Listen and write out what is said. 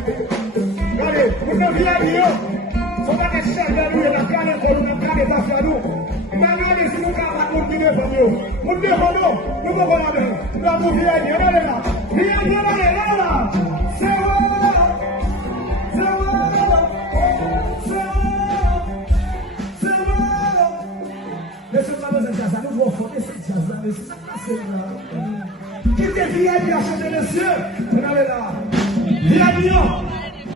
Regardez, vous ne viens pas. Son pas des chefs de lui, la canne est pour nous, la canne est à nous. Regardez, si nous avons un dîner pour nous. Nous devons nous pouvons aller. Nous avons viens, viens là. Viens là. C'est laissez-moi dans un jazz, nous allons fonder cette jazz-là, mais c'est ça qui est là. Qui te vient à chanter les cieux? Regardez là. Viens,